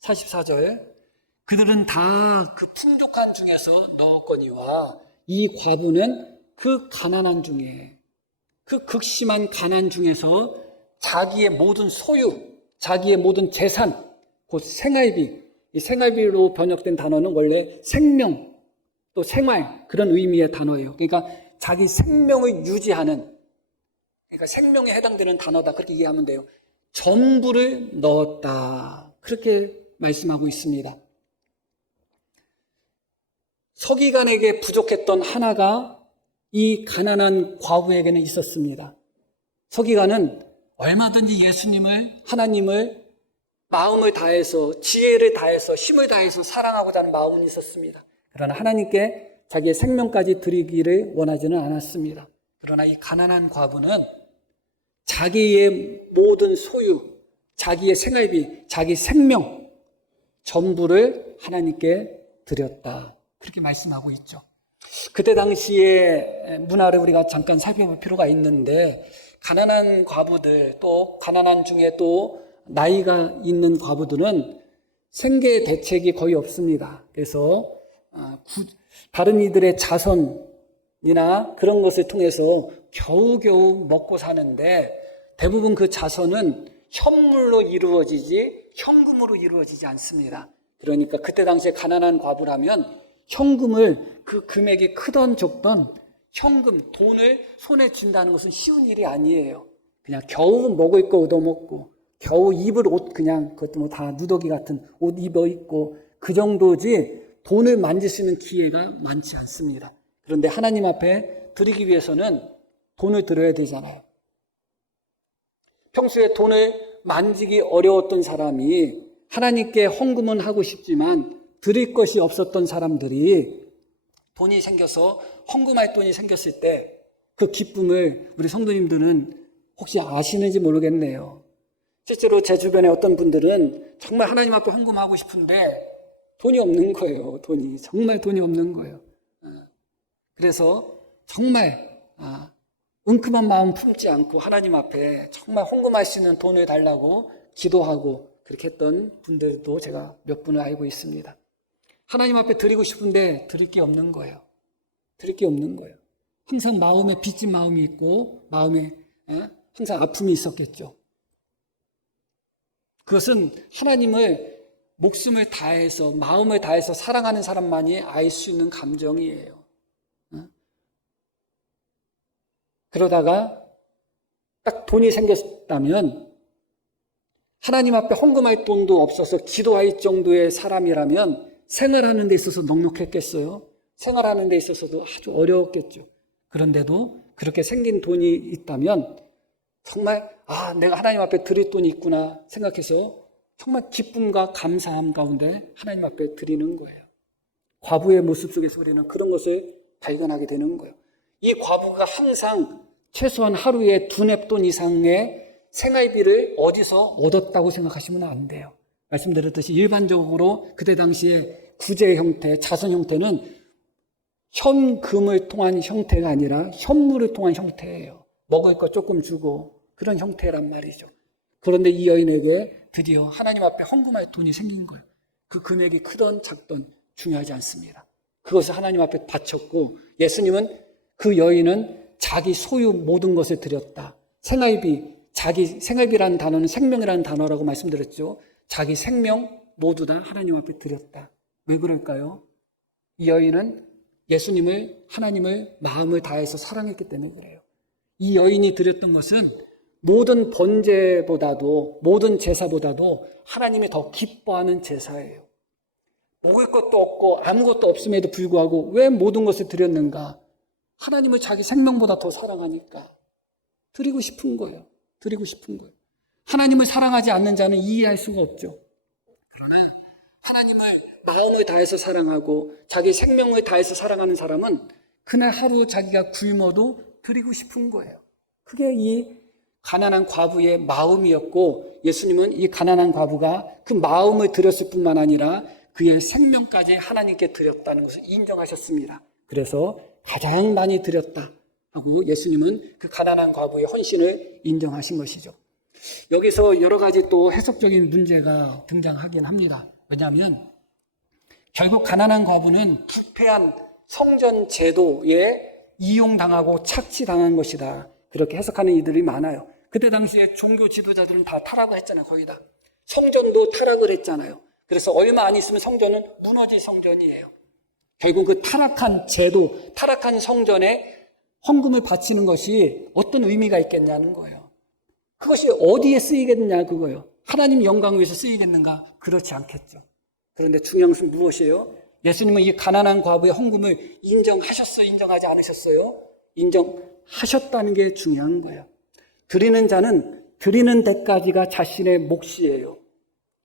44절 그들은 다 그 풍족한 중에서 넣었거니와 이 과부는 그 가난한 중에 그 극심한 가난 중에서 자기의 모든 소유, 자기의 모든 재산, 곧 생활비, 이 생활비로 번역된 단어는 원래 생명, 또 생활 그런 의미의 단어예요. 그러니까 자기 생명을 유지하는 그러니까 생명에 해당되는 단어다 그렇게 이해하면 돼요. 전부를 넣었다. 그렇게 말씀하고 있습니다. 서기관에게 부족했던 하나가 이 가난한 과부에게는 있었습니다. 서기관은 얼마든지 예수님을, 하나님을 마음을 다해서, 지혜를 다해서, 힘을 다해서 사랑하고자 하는 마음은 있었습니다. 그러나 하나님께 자기의 생명까지 드리기를 원하지는 않았습니다. 그러나 이 가난한 과부는 자기의 모든 소유, 자기의 생활비, 자기 생명 전부를 하나님께 드렸다. 그렇게 말씀하고 있죠. 그때 당시의 문화를 우리가 잠깐 살펴볼 필요가 있는데 가난한 과부들 또 가난한 중에 또 나이가 있는 과부들은 생계 대책이 거의 없습니다. 그래서 다른 이들의 자선이나 그런 것을 통해서 겨우겨우 먹고 사는데 대부분 그 자선은 현물로 이루어지지 현금으로 이루어지지 않습니다. 그러니까 그때 당시에 가난한 과부라면 현금을 그 금액이 크던 적던 현금, 돈을 손에 쥔다는 것은 쉬운 일이 아니에요. 그냥 겨우 먹을 거 얻어먹고 겨우 입을 옷 그냥 그것도 뭐 다 누더기 같은 옷 입어 입고 그 정도지 돈을 만질 수 있는 기회가 많지 않습니다. 그런데 하나님 앞에 드리기 위해서는 돈을 들어야 되잖아요. 평소에 돈을 만지기 어려웠던 사람이 하나님께 헌금은 하고 싶지만 드릴 것이 없었던 사람들이 돈이 생겨서 헌금할 돈이 생겼을 때 그 기쁨을 우리 성도님들은 혹시 아시는지 모르겠네요. 실제로 제 주변에 어떤 분들은 정말 하나님 앞에 헌금하고 싶은데 돈이 없는 거예요. 정말 돈이 없는 거예요. 그래서 정말 은큼한 마음 품지 않고 하나님 앞에 정말 헌금할 수 있는 돈을 달라고 기도하고 그렇게 했던 분들도 제가 몇 분을 알고 있습니다. 하나님 앞에 드리고 싶은데 드릴 게 없는 거예요. 드릴 게 없는 거예요. 항상 마음에 빚진 마음이 있고 마음에 항상 아픔이 있었겠죠. 그것은 하나님을 목숨을 다해서 마음을 다해서 사랑하는 사람만이 알 수 있는 감정이에요. 그러다가 딱 돈이 생겼다면 하나님 앞에 헌금할 돈도 없어서 기도할 정도의 사람이라면 생활하는 데 있어서 넉넉했겠어요? 생활하는 데 있어서도 아주 어려웠겠죠. 그런데도 그렇게 생긴 돈이 있다면 정말 내가 하나님 앞에 드릴 돈이 있구나 생각해서 정말 기쁨과 감사함 가운데 하나님 앞에 드리는 거예요. 과부의 모습 속에서 우리는 그런 것을 발견하게 되는 거예요. 이 과부가 항상 최소한 하루에 2렙돈 이상의 생활비를 어디서 얻었다고 생각하시면 안 돼요. 말씀드렸듯이 일반적으로 그때 당시에 구제 형태, 자선 형태는 현금을 통한 형태가 아니라 현물을 통한 형태예요. 먹을 거 조금 주고 그런 형태란 말이죠. 그런데 이 여인에게 드디어 하나님 앞에 헌금할 돈이 생긴 거예요. 그 금액이 크던 작던 중요하지 않습니다. 그것을 하나님 앞에 바쳤고 예수님은 그 여인은 자기 소유 모든 것을 드렸다. 생활비라는 단어는 생명이라는 단어라고 말씀드렸죠. 자기 생명 모두 다 하나님 앞에 드렸다. 왜 그럴까요? 이 여인은 하나님을 마음을 다해서 사랑했기 때문에 그래요. 이 여인이 드렸던 것은 모든 번제보다도 모든 제사보다도 하나님이 더 기뻐하는 제사예요. 먹을 것도 없고 아무것도 없음에도 불구하고 왜 모든 것을 드렸는가? 하나님을 자기 생명보다 더 사랑하니까 드리고 싶은 거예요. 드리고 싶은 거예요. 하나님을 사랑하지 않는 자는 이해할 수가 없죠. 그러나 하나님을 마음을 다해서 사랑하고 자기 생명을 다해서 사랑하는 사람은 그날 하루 자기가 굶어도 드리고 싶은 거예요. 그게 이 가난한 과부의 마음이었고 예수님은 이 가난한 과부가 그 마음을 드렸을 뿐만 아니라 그의 생명까지 하나님께 드렸다는 것을 인정하셨습니다. 그래서 가장 많이 드렸다 하고 예수님은 그 가난한 과부의 헌신을 인정하신 것이죠. 여기서 여러 가지 또 해석적인 문제가 등장하긴 합니다. 왜냐하면 결국 가난한 과부는 부패한 성전 제도에 이용당하고 착취당한 것이다. 그렇게 해석하는 이들이 많아요. 그때 당시에 종교 지도자들은 다 타락을 했잖아요. 거의 다. 성전도 타락을 했잖아요. 그래서 얼마 안 있으면 성전은 무너질 성전이에요. 결국 그 타락한 제도, 타락한 성전에 헌금을 바치는 것이 어떤 의미가 있겠냐는 거예요. 그것이 어디에 쓰이겠느냐 그거예요. 하나님 영광을 위해서 쓰이겠는가? 그렇지 않겠죠. 그런데 중요한 것은 무엇이에요? 예수님은 이 가난한 과부의 헌금을 인정하셨어요? 인정하지 않으셨어요? 인정하셨다는 게 중요한 거예요. 드리는 자는 드리는 데까지가 자신의 몫이에요.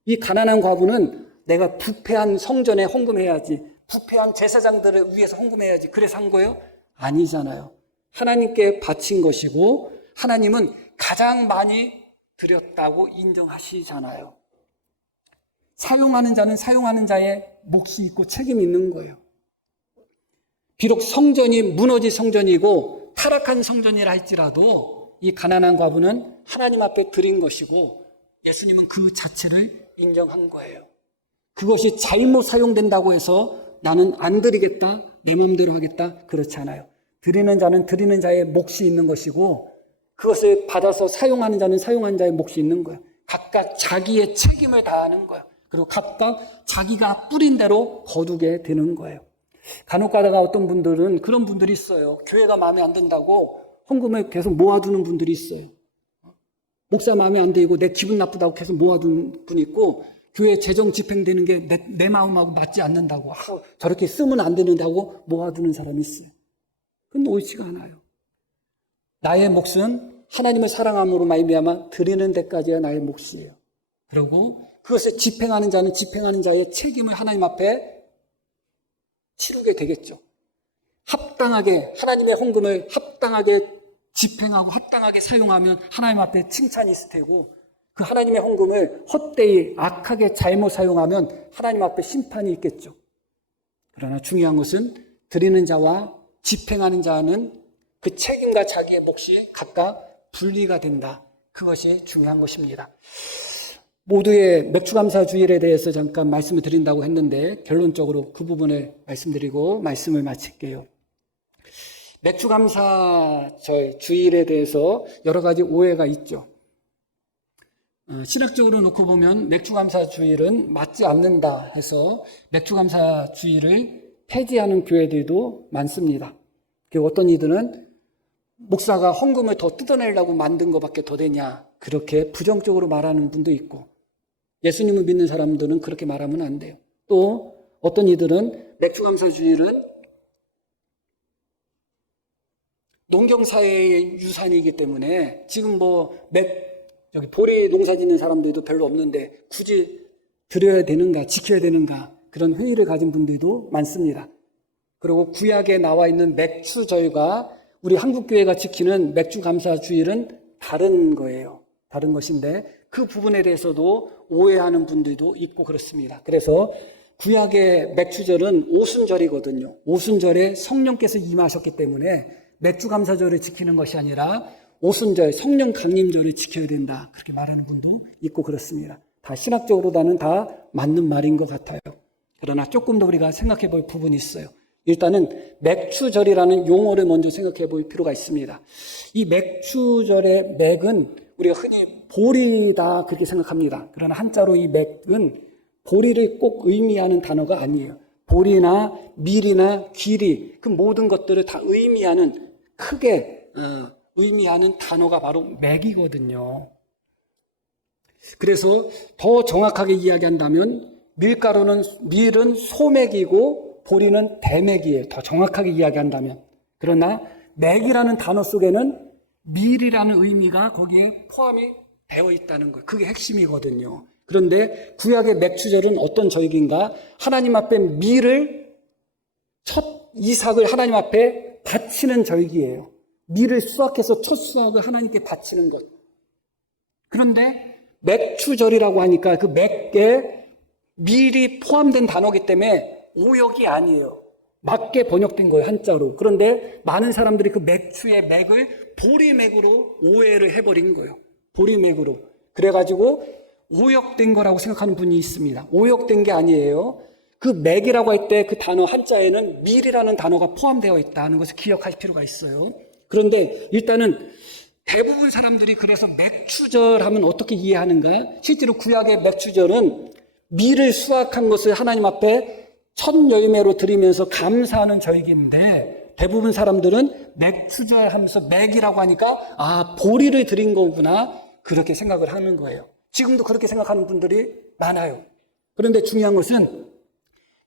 이 가난한 과부는 내가 부패한 성전에 헌금해야지, 부패한 제사장들을 위해서 헌금해야지 그래서 한 거예요? 아니잖아요. 하나님께 바친 것이고 하나님은 가장 많이 드렸다고 인정하시잖아요. 사용하는 자는 사용하는 자의 몫이 있고 책임이 있는 거예요. 비록 성전이 무너진 성전이고 타락한 성전이라 할지라도 이 가난한 과부는 하나님 앞에 드린 것이고 예수님은 그 자체를 인정한 거예요. 그것이 잘못 사용된다고 해서 나는 안 드리겠다, 내 마음대로 하겠다, 그렇지 않아요. 드리는 자는 드리는 자의 몫이 있는 것이고 그것을 받아서 사용하는 자는 사용하는 자의 몫이 있는 거예요. 각각 자기의 책임을 다하는 거예요. 그리고 각각 자기가 뿌린 대로 거두게 되는 거예요. 간혹 가다가 어떤 분들은 그런 분들이 있어요. 교회가 마음에 안 든다고 헌금을 계속 모아두는 분들이 있어요. 목사 마음에 안 들고 내 기분 나쁘다고 계속 모아두는 분이 있고 교회 재정 집행되는 게 내 마음하고 맞지 않는다고 저렇게 쓰면 안 되는다고 모아두는 사람이 있어요. 그건 옳지가 않아요. 나의 몫은 하나님을 사랑함으로 말미암아 드리는 데까지가 나의 몫이에요. 그리고 그것을 집행하는 자는 집행하는 자의 책임을 하나님 앞에 치르게 되겠죠. 합당하게 하나님의 헌금을 합당하게 집행하고 합당하게 사용하면 하나님 앞에 칭찬이 있을 테고 그 하나님의 헌금을 헛되이 악하게 잘못 사용하면 하나님 앞에 심판이 있겠죠. 그러나 중요한 것은 드리는 자와 집행하는 자는 그 책임과 자기의 몫이 각각 분리가 된다. 그것이 중요한 것입니다. 모두의 맥주감사주일에 대해서 잠깐 말씀을 드린다고 했는데 결론적으로 그 부분을 말씀드리고 말씀을 마칠게요. 맥주감사절 주일에 대해서 여러 가지 오해가 있죠. 신학적으로 놓고 보면 맥주감사주일은 맞지 않는다 해서 맥주감사주일을 폐지하는 교회들도 많습니다. 어떤 이들은 목사가 헌금을 더 뜯어내려고 만든 것밖에 더 되냐, 그렇게 부정적으로 말하는 분도 있고, 예수님을 믿는 사람들은 그렇게 말하면 안 돼요. 또 어떤 이들은 맥주감사주일은 농경사회의 유산이기 때문에 지금 여기 보리 농사 짓는 사람들도 별로 없는데 굳이 드려야 되는가, 지켜야 되는가, 그런 회의를 가진 분들도 많습니다. 그리고 구약에 나와 있는 맥주절과 우리 한국교회가 지키는 맥주감사주일은 다른 거예요. 다른 것인데 그 부분에 대해서도 오해하는 분들도 있고 그렇습니다. 그래서 구약의 맥주절은 오순절이거든요. 오순절에 성령께서 임하셨기 때문에 맥주감사절을 지키는 것이 아니라 오순절, 성령 강림절을 지켜야 된다, 그렇게 말하는 분도 있고 그렇습니다. 다 신학적으로는 다 맞는 말인 것 같아요. 그러나 조금 더 우리가 생각해 볼 부분이 있어요. 일단은 맥주절이라는 용어를 먼저 생각해 볼 필요가 있습니다. 이 맥주절의 맥은 우리가 흔히 보리다 그렇게 생각합니다. 그러나 한자로 이 맥은 보리를 꼭 의미하는 단어가 아니에요. 보리나 밀이나 귀리, 그 모든 것들을 다 의미하는, 크게 의미하는 단어가 바로 맥이거든요. 그래서 더 정확하게 이야기한다면 밀은 소맥이고 보리는 대맥이에요. 더 정확하게 이야기한다면. 그러나 맥이라는 단어 속에는 밀이라는 의미가 거기에 포함이 되어 있다는 거예요. 그게 핵심이거든요. 그런데 구약의 맥주절은 어떤 절기인가? 하나님 앞에 첫 이삭을 하나님 앞에 바치는 절기예요. 밀을 수확해서 첫 수확을 하나님께 바치는 것. 그런데 맥주절이라고 하니까 그 맥에 밀이 포함된 단어이기 때문에 오역이 아니에요. 맞게 번역된 거예요, 한자로. 그런데 많은 사람들이 그 맥주의 맥을 보리맥으로 오해를 해버린 거예요. 보리맥으로. 그래가지고 오역된 거라고 생각하는 분이 있습니다. 오역된 게 아니에요. 그 맥이라고 할 때 그 단어 한자에는 밀이라는 단어가 포함되어 있다는 것을 기억할 필요가 있어요. 그런데 일단은 대부분 사람들이 그래서 맥주절 하면 어떻게 이해하는가? 실제로 구약의 맥주절은 밀을 수확한 것을 하나님 앞에 첫 열매로 드리면서 감사하는 절기인데, 대부분 사람들은 맥주절 하면서 맥이라고 하니까 보리를 드린 거구나, 그렇게 생각을 하는 거예요. 지금도 그렇게 생각하는 분들이 많아요. 그런데 중요한 것은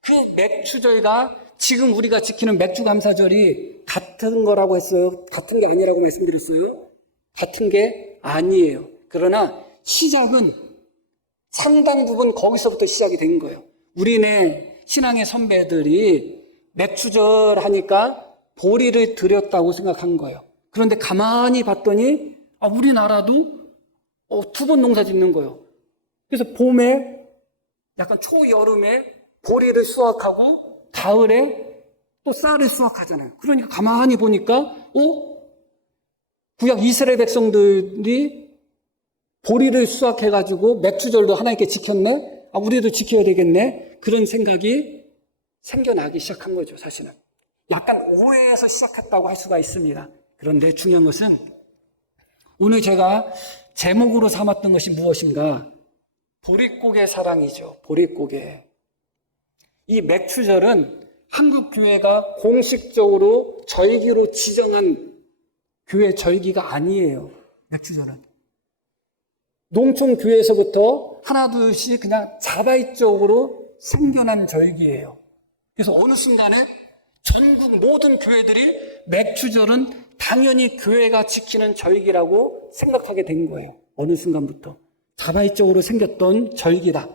그 맥주절과 지금 우리가 지키는 맥주감사절이 같은 거라고 했어요? 같은 게 아니라고 말씀드렸어요? 같은 게 아니에요. 그러나 시작은 상당 부분 거기서부터 시작이 된 거예요. 우리네 신앙의 선배들이 맥주절 하니까 보리를 드렸다고 생각한 거예요. 그런데 가만히 봤더니 우리나라도 2번 농사 짓는 거예요. 그래서 봄에, 약간 초여름에 보리를 수확하고 가을에 또 쌀을 수확하잖아요. 그러니까 가만히 보니까 구약 이스라엘 백성들이 보리를 수확해가지고 맥주절도 하나님께 지켰네? 우리도 지켜야 되겠네? 그런 생각이 생겨나기 시작한 거죠, 사실은. 약간 오해에서 시작했다고 할 수가 있습니다. 그런데 중요한 것은 오늘 제가 제목으로 삼았던 것이 무엇인가? 보릿고개 사랑이죠. 보릿고개. 이 맥주절은 한국 교회가 공식적으로 절기로 지정한 교회 절기가 아니에요. 맥주절은. 농촌 교회에서부터 하나둘씩 그냥 자발적으로 생겨난 절기예요. 그래서 어느 순간에 전국 모든 교회들이 맥주절은 당연히 교회가 지키는 절기라고 생각하게 된 거예요. 어느 순간부터. 자발적으로 생겼던 절기다.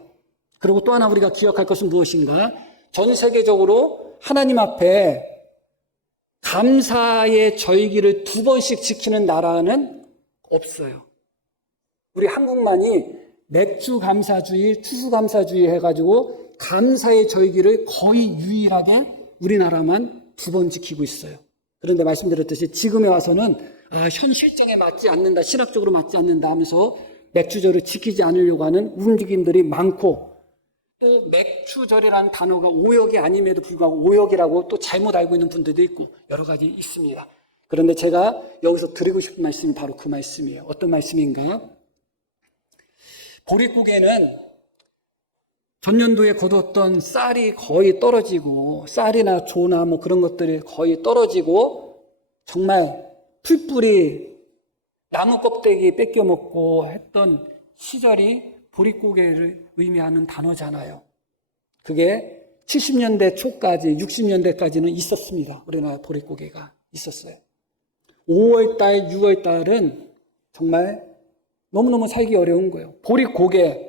그리고 또 하나 우리가 기억할 것은 무엇인가? 전 세계적으로 하나님 앞에 감사의 절기를 2번씩 지키는 나라는 없어요. 우리 한국만이 맥주감사주의, 추수감사주의 해가지고 감사의 절기를 거의 유일하게 우리나라만 2번 지키고 있어요. 그런데 말씀드렸듯이 지금에 와서는 현 실정에 맞지 않는다, 신학적으로 맞지 않는다 하면서 맥주절을 지키지 않으려고 하는 움직임들이 많고, 또 맥주절이라는 단어가 오역이 아님에도 불구하고 오역이라고 또 잘못 알고 있는 분들도 있고 여러 가지 있습니다. 그런데 제가 여기서 드리고 싶은 말씀이 바로 그 말씀이에요. 어떤 말씀인가? 보릿고개는 전년도에 거두었던 쌀이 거의 떨어지고, 쌀이나 조나 뭐 그런 것들이 거의 떨어지고, 정말 풀뿌리 나무 껍데기 뺏겨 먹고 했던 시절이 보릿고개를 의미하는 단어잖아요. 그게 70년대 초까지, 60년대까지는 있었습니다. 우리나라 보릿고개가 있었어요. 5월달, 6월달은 정말 너무너무 살기 어려운 거예요. 보릿고개,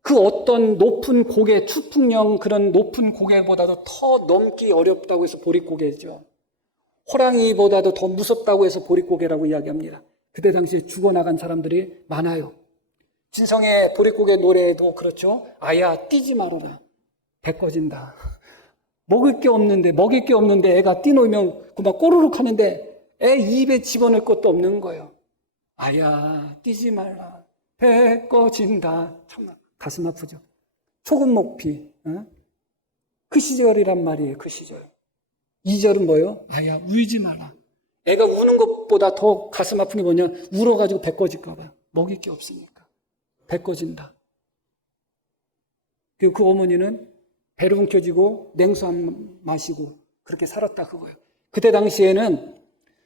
그 어떤 높은 고개, 추풍령 그런 높은 고개보다도 더 넘기 어렵다고 해서 보릿고개죠. 호랑이보다도 더 무섭다고 해서 보릿고개라고 이야기합니다. 그때 당시에 죽어나간 사람들이 많아요. 진성의 보릿고개 노래도 그렇죠. 아야 뛰지 말아라. 배 꺼진다. 먹을 게 없는데 애가 뛰놀면 그만 꼬르륵 하는데 애 입에 집어넣을 것도 없는 거예요. 아야 뛰지 말라. 배 꺼진다. 참 가슴 아프죠. 초급 목피. 그 시절이란 말이에요. 그 시절. 2절은 뭐예요? 아야 울지 마라. 애가 우는 것보다 더 가슴 아픈 게 뭐냐? 울어가지고 배 꺼질까 봐요. 먹일 게 없으니까. 배 꺼진다. 그리고 그 어머니는 배로 움켜쥐고 냉수 한 마시고 그렇게 살았다 그거예요. 그때 당시에는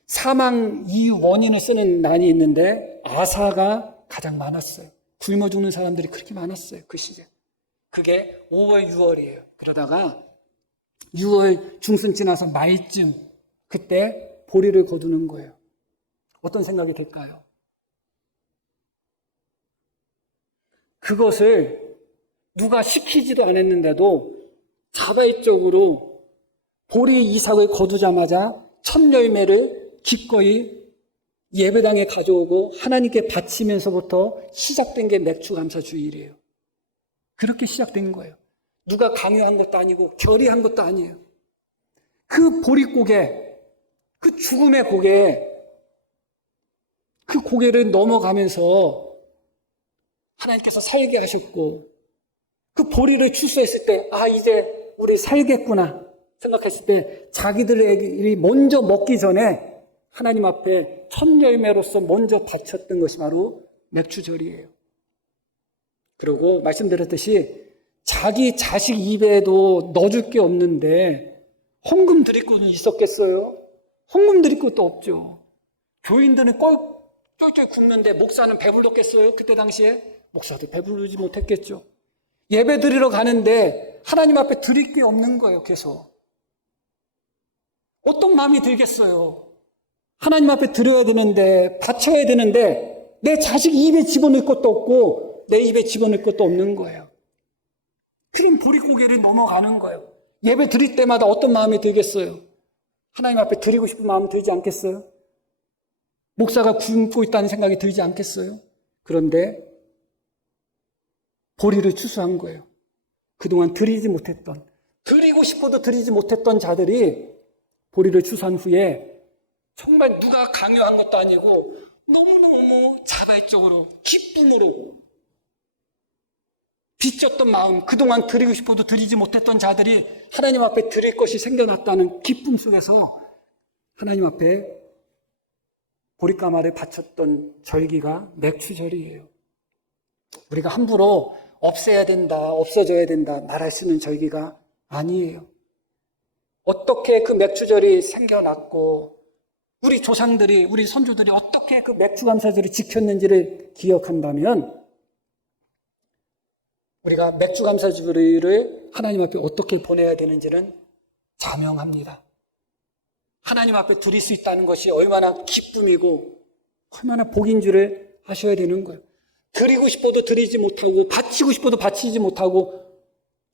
사망 이유 원인을 쓰는 난이 있는데 아사가 가장 많았어요. 굶어 죽는 사람들이 그렇게 많았어요. 그 시절. 그게 5월, 6월이에요. 그러다가 6월 중순 지나서 말쯤 그때 보리를 거두는 거예요. 어떤 생각이 들까요? 그것을 누가 시키지도 않았는데도 자발적으로 보리 이삭을 거두자마자 첫 열매를 기꺼이 예배당에 가져오고 하나님께 바치면서부터 시작된 게 맥주감사주일이에요. 그렇게 시작된 거예요. 누가 강요한 것도 아니고 결의한 것도 아니에요. 그 보릿고개, 그 죽음의 고개, 그 고개를 넘어가면서 하나님께서 살게 하셨고 그 보리를 추수했을 때 이제 우리 살겠구나 생각했을 때 자기들이 먼저 먹기 전에 하나님 앞에 첫 열매로서 먼저 바쳤던 것이 바로 맥주절이에요. 그리고 말씀드렸듯이 자기 자식 입에도 넣어줄 게 없는데 헌금 드릴 곳은 있었겠어요? 헌금 드릴 것도 없죠. 교인들은 쫄쫄 굶는데 목사는 배불렀겠어요? 그때 당시에? 목사도 배부르지 못했겠죠. 예배 드리러 가는데 하나님 앞에 드릴 게 없는 거예요. 계속. 어떤 마음이 들겠어요? 하나님 앞에 드려야 되는데 바쳐야 되는데 내 자식 입에 집어넣을 것도 없고 내 입에 집어넣을 것도 없는 거예요. 그럼 보릿고개를 넘어가는 거예요. 예배 드릴 때마다 어떤 마음이 들겠어요? 하나님 앞에 드리고 싶은 마음 들지 않겠어요? 목사가 굶고 있다는 생각이 들지 않겠어요? 그런데 보리를 추수한 거예요. 그동안 드리고 싶어도 드리지 못했던 자들이 보리를 추수한 후에 정말 누가 강요한 것도 아니고 너무너무 자발적으로 기쁨으로 빚졌던 마음, 그동안 드리고 싶어도 드리지 못했던 자들이 하나님 앞에 드릴 것이 생겨났다는 기쁨 속에서 하나님 앞에 보릿가마를 바쳤던 절기가 맥주절이에요. 우리가 함부로 없애야 된다, 없어져야 된다 말할 수 있는 절기가 아니에요. 어떻게 그 맥주절이 생겨났고 우리 조상들이, 우리 선조들이 어떻게 그 맥주감사절을 지켰는지를 기억한다면 우리가 맥주감사절을 하나님 앞에 어떻게 보내야 되는지는 자명합니다. 하나님 앞에 드릴 수 있다는 것이 얼마나 기쁨이고 얼마나 복인 줄을 아셔야 되는 거예요. 드리고 싶어도 드리지 못하고 바치고 싶어도 바치지 못하고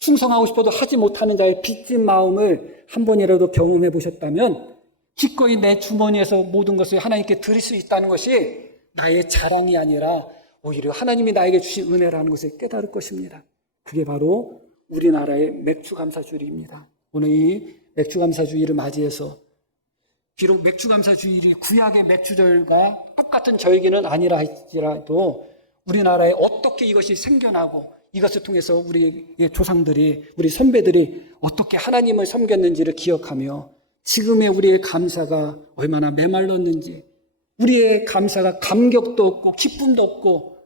충성하고 싶어도 하지 못하는 자의 빚진 마음을 한 번이라도 경험해 보셨다면 기꺼이 내 주머니에서 모든 것을 하나님께 드릴 수 있다는 것이 나의 자랑이 아니라 오히려 하나님이 나에게 주신 은혜라는 것을 깨달을 것입니다. 그게 바로 우리나라의 맥주감사주일입니다. 오늘 이 맥주감사주일을 맞이해서 비록 맥주감사주일이 구약의 맥주절과 똑같은 절기는 아니라 할지라도 우리나라에 어떻게 이것이 생겨나고 이것을 통해서 우리의 조상들이, 우리 선배들이 어떻게 하나님을 섬겼는지를 기억하며 지금의 우리의 감사가 얼마나 메말랐는지, 우리의 감사가 감격도 없고 기쁨도 없고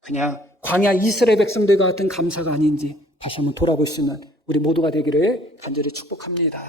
그냥 광야 이스라엘 백성들과 같은 감사가 아닌지 다시 한번 돌아볼 수 있는 우리 모두가 되기를 간절히 축복합니다.